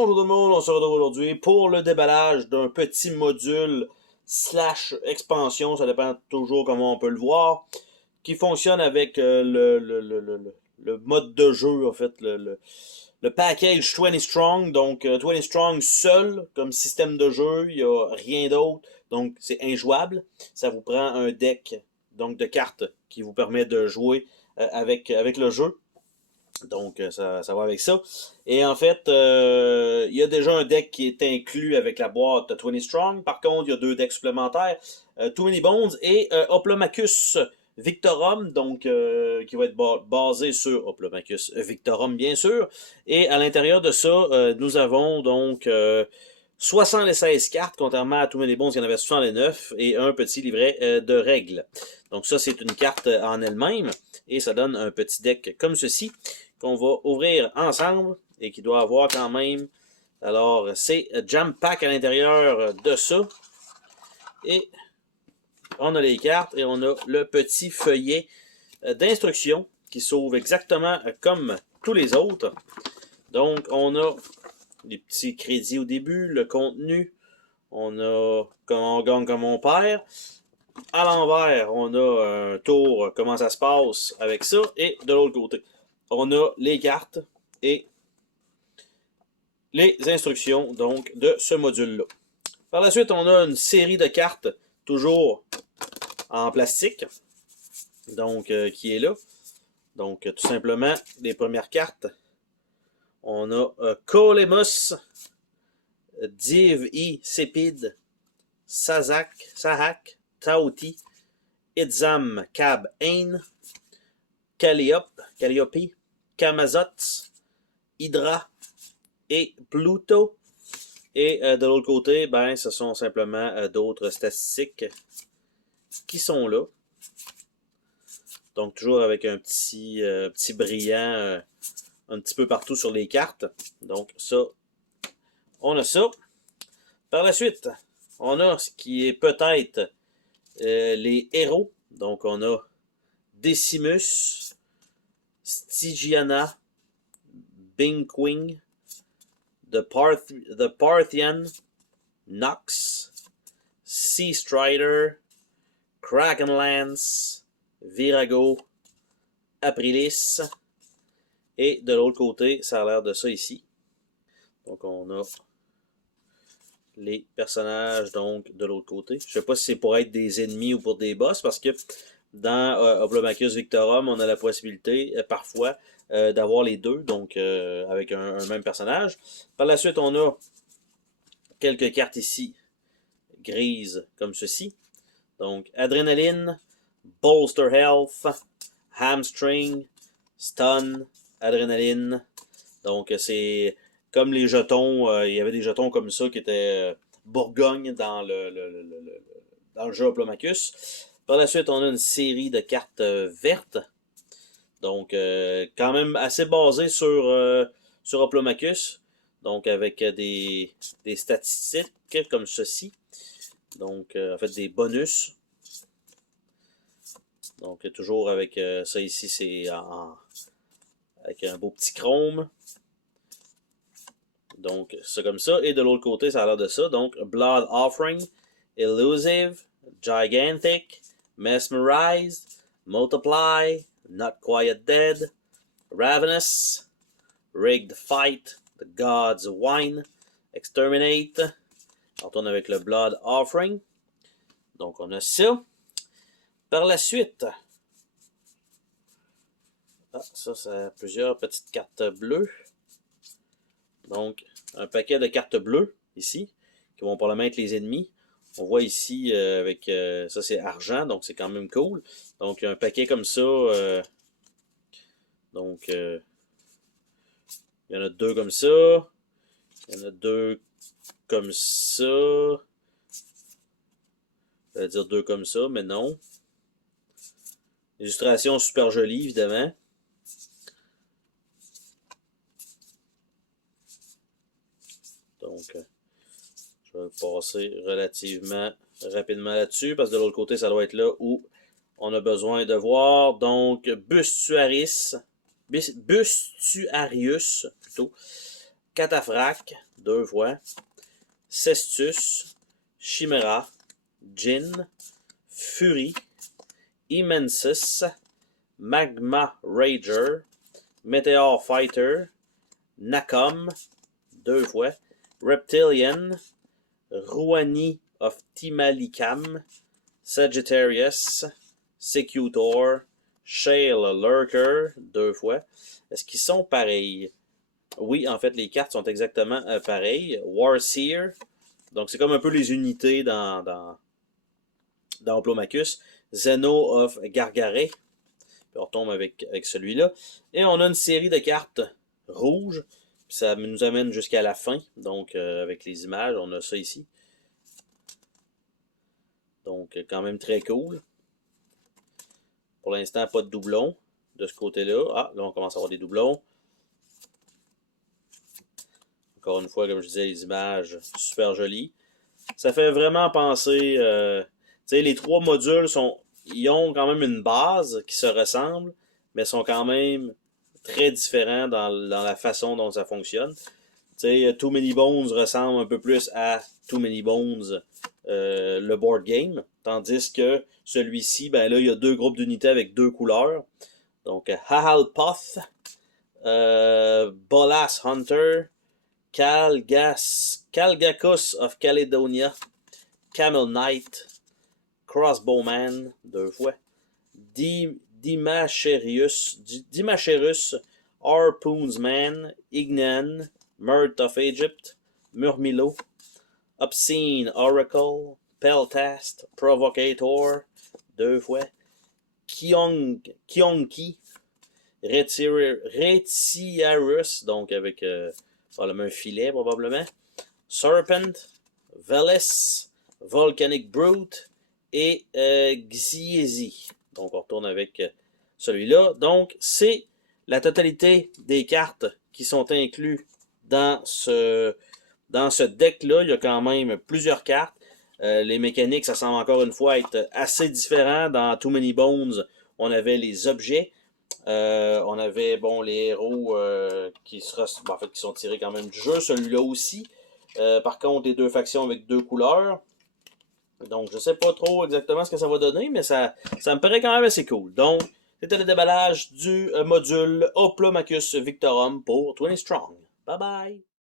Bonjour tout le monde, on se retrouve aujourd'hui pour le déballage d'un petit module slash expansion, ça dépend toujours comment on peut le voir, qui fonctionne avec le mode de jeu, en fait, le package 20 Strong, donc 20 Strong seul comme système de jeu, il n'y a rien d'autre, donc c'est injouable. Ça vous prend un deck donc de cartes qui vous permet de jouer avec le jeu. Donc, ça va avec ça. Et en fait, il y a déjà un deck qui est inclus avec la boîte 20 Strong. Par contre, il y a deux decks supplémentaires. Too Many Bones et Hoplomachus Victorum, donc qui va être basé sur Hoplomachus Victorum, bien sûr. Et à l'intérieur de ça, nous avons donc 76 cartes, contrairement à Too Many Bones, il y en avait 69, et un petit livret de règles. Donc ça, c'est une carte en elle-même, et ça donne un petit deck comme ceci, qu'on va ouvrir ensemble et qui doit avoir quand même. Alors, c'est Jam Pack à l'intérieur de ça. Et on a les cartes et on a le petit feuillet d'instructions qui s'ouvre exactement comme tous les autres. Donc, on a les petits crédits au début, le contenu. On a comment on gagne, comment on perd. À l'envers, on a un tour, comment ça se passe avec ça. Et de l'autre côté, on a les cartes et les instructions donc de ce module-là. Par la suite, on a une série de cartes, toujours en plastique, donc qui est là. Donc, tout simplement, les premières cartes, on a Colemus, Div-I, Cepide, Sahak, Taoti, Itzam, Cab, Ain, Calliope, Camazotz, Hydra et Pluto. Et de l'autre côté, ben, ce sont simplement d'autres statistiques qui sont là. Donc, toujours avec un petit brillant un petit peu partout sur les cartes. Donc, ça, on a ça. Par la suite, on a ce qui est peut-être les héros. Donc, on a Decimus, Stygiana, Binkwing, The Parthian, Nox, Sea Strider, Krakenlance, Virago, Aprilis. Et de l'autre côté, ça a l'air de ça ici. Donc, on a les personnages donc de l'autre côté. Je ne sais pas si c'est pour être des ennemis ou pour des boss, parce que dans Hoplomachus Victorum, on a la possibilité parfois d'avoir les deux, donc avec un même personnage. Par la suite, on a quelques cartes ici, grises comme ceci. Donc, Adrénaline, Bolster Health, Hamstring, Stun, Adrénaline. Donc, c'est comme les jetons. Il y avait des jetons comme ça qui étaient Bourgogne dans le jeu Hoplomachus. Par la suite, on a une série de cartes vertes. Donc, quand même assez basé sur Hoplomachus. Donc, avec des statistiques comme ceci. Donc, en fait, des bonus. Donc, toujours avec ça ici, c'est avec un beau petit chrome. Donc, ça comme ça. Et de l'autre côté, ça a l'air de ça. Donc, Blood Offering, Elusive, Gigantic, Mesmerized, Multiply, Not Quite Dead, Ravenous, Rigged Fight, The God's Wine, Exterminate. On retourne avec le Blood Offering. Donc, on a ça. Par la suite, ça a plusieurs petites cartes bleues. Donc, un paquet de cartes bleues, ici, qui vont probablement être les ennemis. On voit ici, avec ça c'est argent, donc c'est quand même cool. Donc, un paquet comme ça. Donc, il y en a deux comme ça. Il y en a deux comme ça. Ça veut dire deux comme ça, mais non. Illustration super jolie, évidemment. Donc, je vais passer relativement rapidement là-dessus, parce que de l'autre côté, ça doit être là où on a besoin de voir. Donc, Bustuarius, plutôt. Cataphracte, 2 fois. Cestus, Chimera, Jin, Fury, Immensis, Magma Rager, Meteor Fighter, Nakom, 2 fois. Reptilian, Rouani of Timalicam, Sagittarius, Secutor, Shale Lurker, 2 fois. Est-ce qu'ils sont pareils? Oui, en fait, les cartes sont exactement pareilles. Warseer, donc c'est comme un peu les unités dans Hoplomachus. Zeno of Gargaret, puis on retombe avec celui-là. Et on a une série de cartes rouges, puis ça nous amène jusqu'à la fin, donc avec les images, on a ça ici. Donc, quand même très cool. Pour l'instant, pas de doublons de ce côté-là. Ah, là, on commence à avoir des doublons. Encore une fois, comme je disais, les images super jolies. Ça fait vraiment penser... tu sais, les 3 modules ils ont quand même une base qui se ressemble, mais sont quand même très différents dans la façon dont ça fonctionne. Tu sais, Too Many Bones ressemble un peu plus à Too Many Bones, le board game, tandis que celui-ci, ben là, il y a 2 groupes d'unités avec 2 couleurs. Donc, Hahalpoth, Bolas Hunter, Calgacus of Caledonia, Camel Knight, Crossbowman, 2 fois, Dimacherius, Harpoonsman, Ignan, Mert of Egypt, Murmillo, Obscene Oracle, Peltast, Provocator, 2 fois, Kionki, Retiarus, donc avec probablement un filet probablement, Serpent, Velis, Volcanic Brute et Xiezi. Donc on retourne avec celui-là. Donc c'est la totalité des cartes qui sont incluses dans ce deck-là. Il y a quand même plusieurs cartes. Les mécaniques, ça semble encore une fois être assez différent. Dans Too Many Bones, on avait les objets. On avait bon les héros qui sont tirés quand même du jeu. Celui-là aussi. Par contre, les 2 factions avec 2 couleurs. Donc, je sais pas trop exactement ce que ça va donner, mais ça me paraît quand même assez cool. Donc, c'était le déballage du module Hoplomachus Victorum pour 20 Strong. Bye bye!